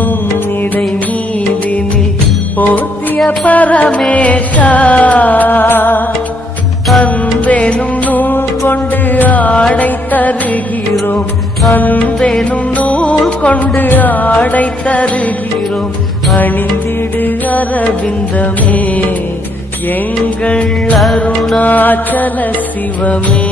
பொன்னிடை மீதினில் போத்திய பரமேஷா அன்பெனும் நூல் கொண்டு ஆடை தருகிறோம் அன்பெனும் நூல் கொண்டு ஆடை தருகிறோம் அணிந்திடு அரவிந்தமே எங்கள் அருணாச்சல சிவமே